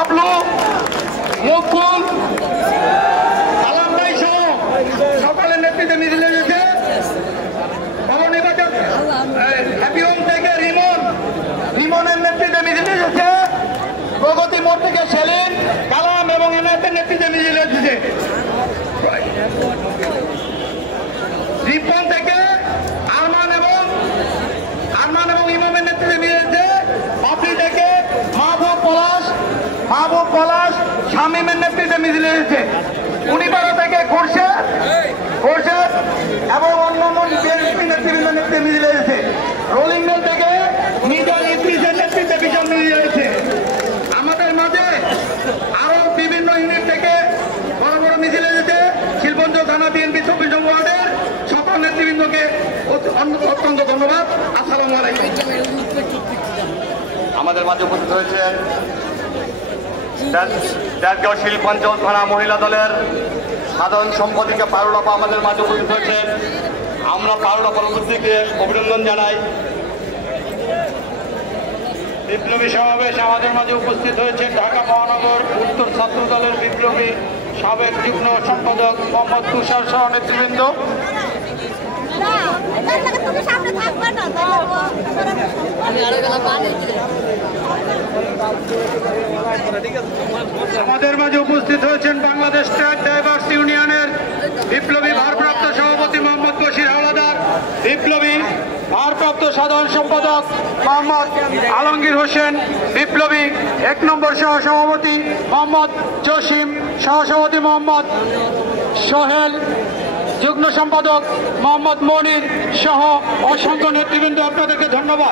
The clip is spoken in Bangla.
বাবলু, মুকুল, আলম ভাই সহ সকলের নেতৃত্বে মিছিলে এসেছে। নবনির্বাচিত হ্যাপি হোম থেকে রিমনের নেতৃত্বে মিছিলে এসেছে। প্রগতি মোড় থেকে সেলিম, কালাম এবং এনায়েতের নেতৃত্বে মিছিলে এসেছে। রিপন থেকে আরমান এবং ইমামের নেতৃত্বে মিলেছে। পাপড়ি থেকে মাহবুব পলাশ শামীমের নেতৃত্বে মিছিলে এসেছে। উনিপাড়া থেকে খোরশেদ এবং অন্যান্য বিএনপি নেতৃবৃন্দের নেতৃত্বে মিছিলে এসেছে। রোলিং মিল থেকে মিজান ইদ্রিসের নেতৃত্বে বিশাল মিছিলে এসেছে। আমাদের মাঝে আরো বিভিন্ন ইউনিট থেকে বড় বড় মিছিলে এসেছে। শিল্পাঞ্চল থানা বিএনপি 24 নং ওয়ার্ডের সকল নেতৃবৃন্দকে অত্যন্ত ধন্যবাদ। আসসালামু আলাইকুম। আমাদের মাঝে উপস্থিত হয়েছেন তেজগাঁও শিল্পাঞ্চল থানা মহিলা দলের সাধারণ সম্পাদিকা পারুল আপা আমাদের মাঝে উপস্থিত হয়েছেন। আমরা পারুল আপার উপস্থিতিকে অভিনন্দন জানাই। বিপ্লবী সমাবেশ আমাদের মাঝে উপস্থিত হয়েছেন ঢাকা মহানগর উত্তর ছাত্র দলের বিপ্লবী সাবেক যুগ্ম সম্পাদক মোহাম্মদ তুষার সহ নেতৃবৃন্দ। আমাদের মাঝে উপস্থিত হয়েছেন বাংলাদেশ ট্রাক ড্রাইভার্স ইউনিয়নের বিপ্লবী ভারপ্রাপ্ত সভাপতি মোহাম্মদ বশির হাওলাদার, বিপ্লবী ভারপ্রাপ্ত সাধারণ সম্পাদক মোহাম্মদ আলমগীর হোসেন, বিপ্লবী 1 নম্বর সহসভাপতি মোহাম্মদ জসিম, সহসভাপতি মোহাম্মদ সোহেল, যুগ্ম সম্পাদক মোহাম্মদ মনির সহ অসংখ্য নেতৃবৃন্দ, আপনাদেরকে ধন্যবাদ।